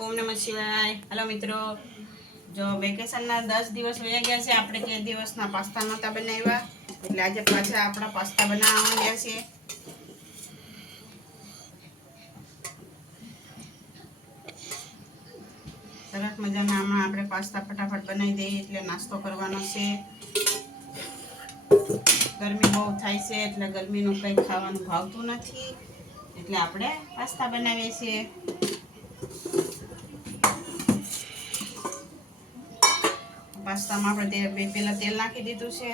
ઓમ નમઃ શિવાય। हेलो મિત્રો, જો વેકેશનના 10 દિવસ વયા ગયા છે, આપણે તે દિવસના પાસ્તા નહોતા બનાવ્યા, એટલે આજે પાછા આપણા પાસ્તા બનાવવા ગયા છે। સરસ મજાના આમાં આપણે પાસ્તા ફટાફટ બનાવી દઈએ, એટલે નાસ્તો કરવાનો છે। ગરમી બહુ થાય છે, એટલે ગરમીનું કંઈ ખાવાનું ભાવતું નથી, એટલે આપણે પાસ્તા બનાવીએ છીએ। પાસ્તામાં આપણે પહેલાં તેલ નાખી દીધું છે।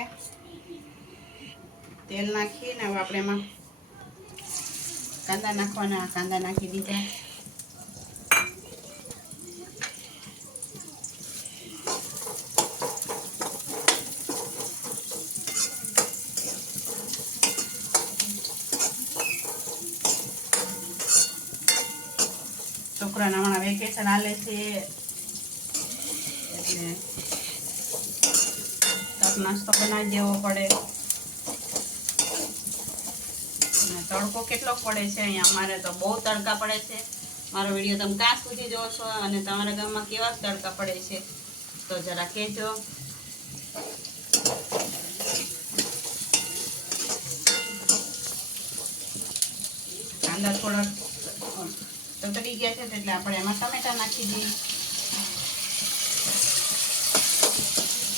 તેલ નાખીને હવે આપણે એમાં કાંદા નાખવાના, કાંદા નાખી દીધા। છોકરાના હમણાં વેકેશન હાલે છે, એટલે તક નાસ્તો બનાવી દેવો પડે। અને તડકો કેટલો પડે છે અહીંયા, અમારે તો બહુ તડકા પડે છે। મારો વિડીયો તમે ક્યાં સુધી જોવો છો અને તમારા ગામમાં કેવા તડકા પડે છે તો જરા કહેજો। કાંદા થોડાક તતડી ગયા છે, એટલે આપણે એમાં ટમેટા નાખી દઈએ।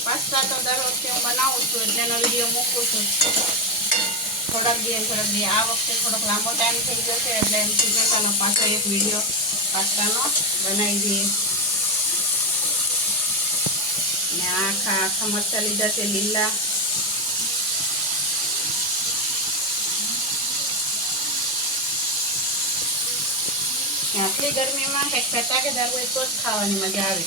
પાસ્તા તો દર વખતે હું બનાવું છું, એટલે એનો વિડીયો મૂકું છું। થોડાક દી આ વખતે થોડોક લાંબો ટાઈમ થઈ ગયો છે, એટલે એમ કીધું ચાલો પાછો એક વિડીયો પાસ્તાનો બનાવી દઈએ। ને આખા મરચાં લીધા છે લીલા। આટલી ગરમીમાં કંઈક ફટાકેદાર હોય તો જ ખાવાની મજા આવે।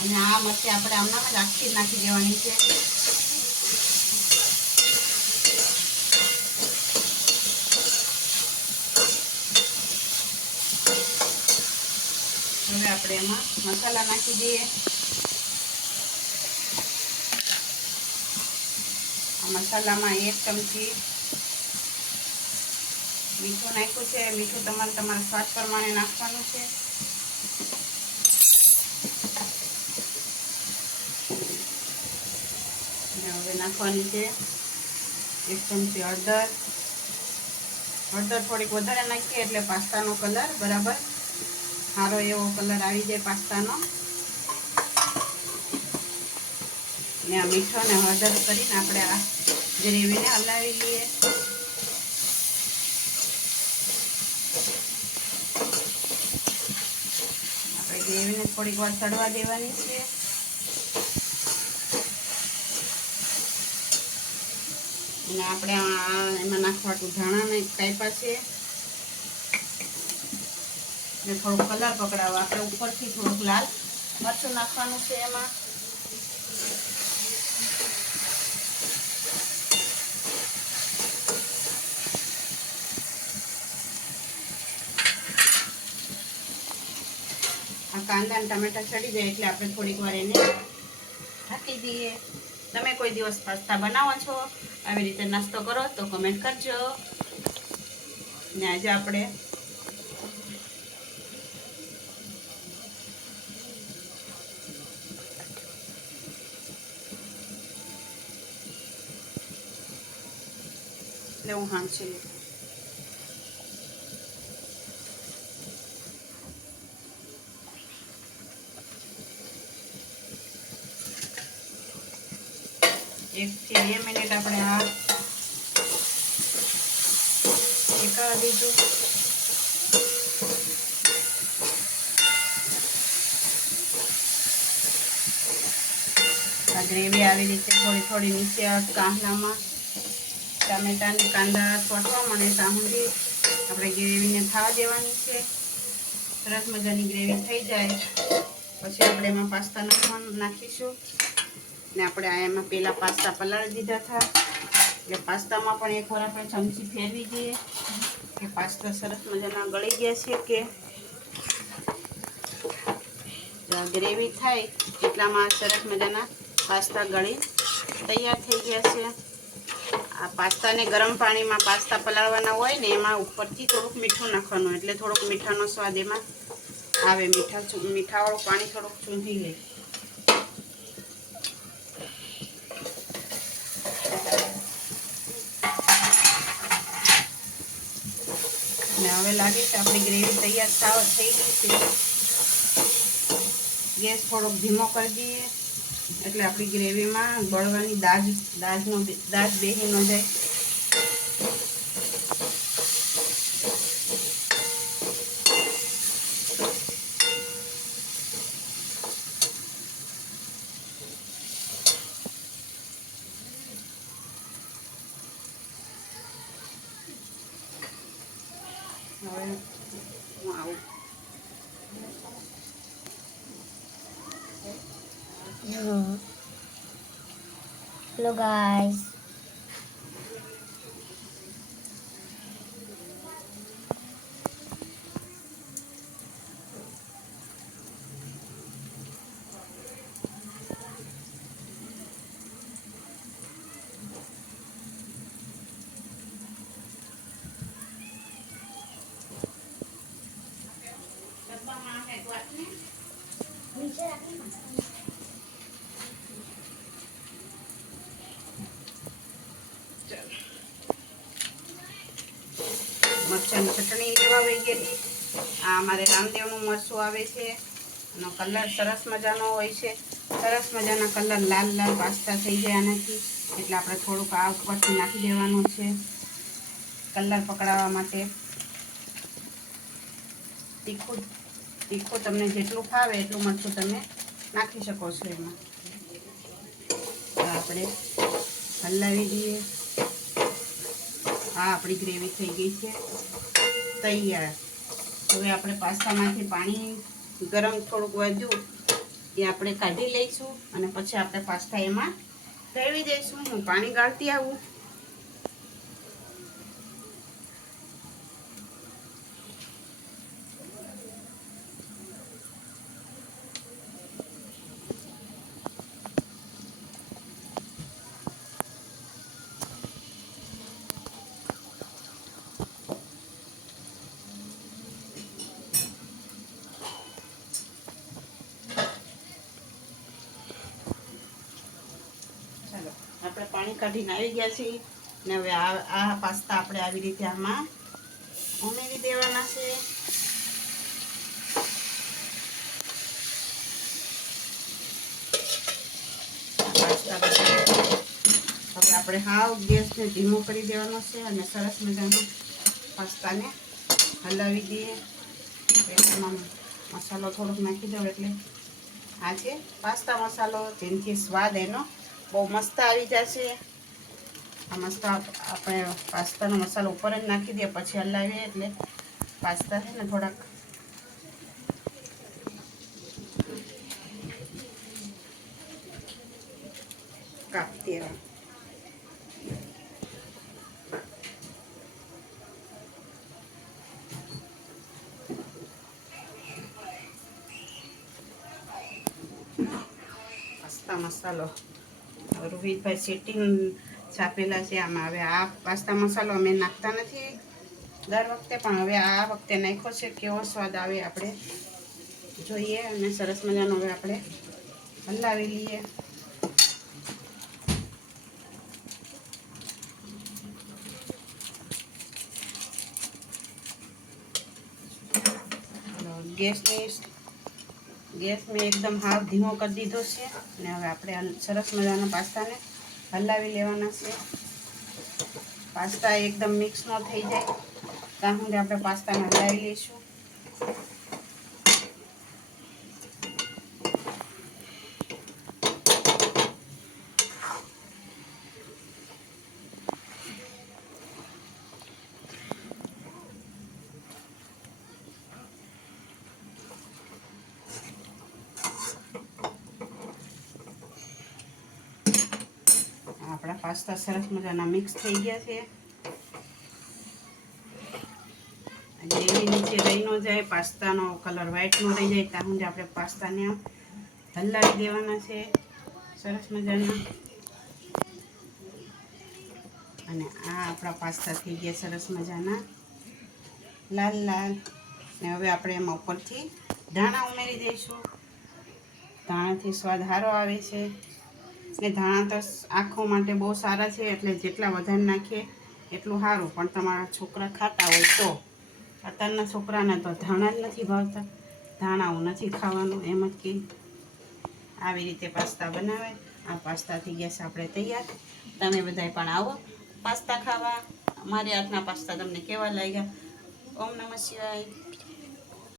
અને આ મરચી આપણે આમનામાં જ આખી નાખી દેવાની છે। હવે આપણે એમાં મસાલા નાખી દઈએ। આ મસાલામાં 1 ચમચી મીઠું નાખ્યું છે। મીઠું તમારા સ્વાદ પ્રમાણે નાખવાનું છે। હવે નાખવાની છે 1 ચમચી હળદર। હળદર થોડીક વધારે નાખીએ એટલે પાસ્તાનો કલર બરાબર સારો એવો કલર આવી જાય પાસ્તાનો। ને આ મીઠો ને હળદર કરીને આપણે આ ગ્રેવીને હલાવી લઈએ। આપણે ગ્રેવીને થોડીક વાર ચડવા દેવાની છે। અને આપણે એમાં નાખવાનું ધાણાને કાપ્યા છે, ને થોડુંક કલર પકડાવવા આપણે ઉપરથી થોડુંક લાલ મરચું નાખવાનું છે એમાં। આ કાંદા અને ટમેટા ચડી જાય એટલે આપણે થોડીક વાર એને ઢાંકી દઈએ। તમે કોઈ દિવસ પાસ્તા બનાવો છો, આવી રીતે નાસ્તો કરો તો કમેન્ટ કરજો। ને આજે આપણે લેવું હાંચી एक થી 2 મિનિટ આપણે આ શેકાવા દીધું। આ ગ્રેવી આવી રીતે થોડી નીચે કાંદામાં ટામેટા અને કાંદા ચોંટવા મળે ત્યાં સુધી આપણે ગ્રેવીને થવા દેવાની છે। સરસ મજાની ગ્રેવી થઈ જાય પછી આપણે એમાં પાસ્તા નાખીશું। ને આપણે એમાં પહેલાં પાસ્તા પલાળી દીધા હતા, એટલે પાસ્તામાં પણ એકવાર આપણે ચમચી ફેરવી દઈએ કે પાસ્તા સરસ મજાના ગળી ગયા છે કે ગ્રેવી થાય એટલામાં સરસ મજાના પાસ્તા ગળી તૈયાર થઈ ગયા છે। આ પાસ્તાને ગરમ પાણીમાં પાસ્તા પલાળવાના હોય ને એમાં ઉપરથી થોડુંક મીઠું નાખવાનું, એટલે થોડોક મીઠાનો સ્વાદ એમાં આવે મીઠાવાળું પાણી થોડુંક ચૂંધી લે. ને હવે લાગે છે આપણી ગ્રેવી તૈયાર થઈ ગઈ છે. ગેસ થોડોક ધીમો કરી દઈએ એટલે આપણી ગ્રેવીમાં બળવાની દાજ બેસી ન જાય. હવે હું આવું. Hello guys. મરચાંની ચટણી લેવા વહી ગયેલી. આ અમારે રામદેવનું મરચું આવે છે. એનો કલર સરસ મજાનો હોય છે. સરસ મજાના કલર લાલ લાલ પાસ્તા થઈ જાય આનાથી. એટલે આપણે થોડુંક આ ઉપરથી નાખી દેવાનું છે કલર પકડાવવા માટે. તીખું તમને જેટલું ફાવે એટલું મરચું તમે નાખી શકો છો એમાં. આપણે હલાવી દઈએ. આ આપણી ગ્રેવી થઈ ગઈ છે તૈયાર. હવે આપણે પાસ્તામાંથી પાણી ગરમ થોડુંક વધ્યું એ આપણે કાઢી લઈશું અને પછી આપણે પાસ્તા એમાં રેડી દઈશું. હું પાણી ગાળતી આવું. ચાલો આપણે પાણી કાઢીને આવી ગયા છીએ ને હવે આ પાસ્તા આપણે આવી રીતે આમાં ઉમેરી દેવાના છે. હવે આપણે હાવ ગેસને ધીમો કરી દેવાનો છે અને સરસ મજાનો પાસ્તાને હલાવી દઈએ. એમાં મસાલો થોડોક નાખી દો એટલે આ છે પાસ્તા મસાલો, જેનાથી સ્વાદ એનો બહુ મસ્ત આવી જશે. આ મસ્ત આપણે પાસ્તાનો મસાલો ઉપર જ નાખી દઈએ પછી હલાવીએ એટલે પાસ્તા છે ને થોડાક કાપી દેવા. પાસ્તા મસાલો રોહિતભાઈ સેટિંગ છાપેલા છે આમાં. હવે આ પાસ્તા મસાલો અમે નાખતા નથી દર વખતે, પણ હવે આ વખતે નાખ્યો છે. કેવો સ્વાદ આવે આપણે જોઈએ. અને સરસ મજાનો હવે આપણે હલાવી લઈએ. ગેસ મેં એકદમ હાવ ધીમો કરી દીધો છે અને હવે આપણે સરસ મજાના પાસ્તાને હલાવી લેવાના છે. પાસ્તા એકદમ મિક્સ ન થઈ જાય ત્યાં સુધી આપણે પાસ્તાને હલાવી લઈશું. આપણા પાસ્તા સરસ મજાના મિક્સ થઈ ગયા છે. ગ્રેવી નીચે રહી ન જાય, પાસ્તાનો કલર વ્હાઈટ ન રહી જાય ત્યાં સુધી આપણે પાસ્તાને હલાવી દેવાના છે સરસ મજાના. અને આ આપણા પાસ્તા થઈ ગયા સરસ મજાના લાલ લાલ. ને હવે આપણે એમાં ઉપરથી ધાણા ઉમેરી દઈશું. ધાણાથી સ્વાદ સારો આવે છે ને ધાણા તો આંખો માટે બહુ સારા છે, એટલે જેટલા વધારે નાખીએ એટલું સારું. પણ તમારા છોકરા ખાતા હોય તો. અત્યારના છોકરાને તો ધાણા જ નથી ભાવતા, ધાણાઓ નથી ખાવાનું એમ જ કે. આવી રીતે પાસ્તા બનાવે. આ પાસ્તા થઈ ગયા છે આપણે તૈયાર. તમે બધાય પણ આવો પાસ્તા ખાવા. મારી હાથના પાસ્તા તમને કેવા લાગ્યા? ઓમ નમઃ શિવાય.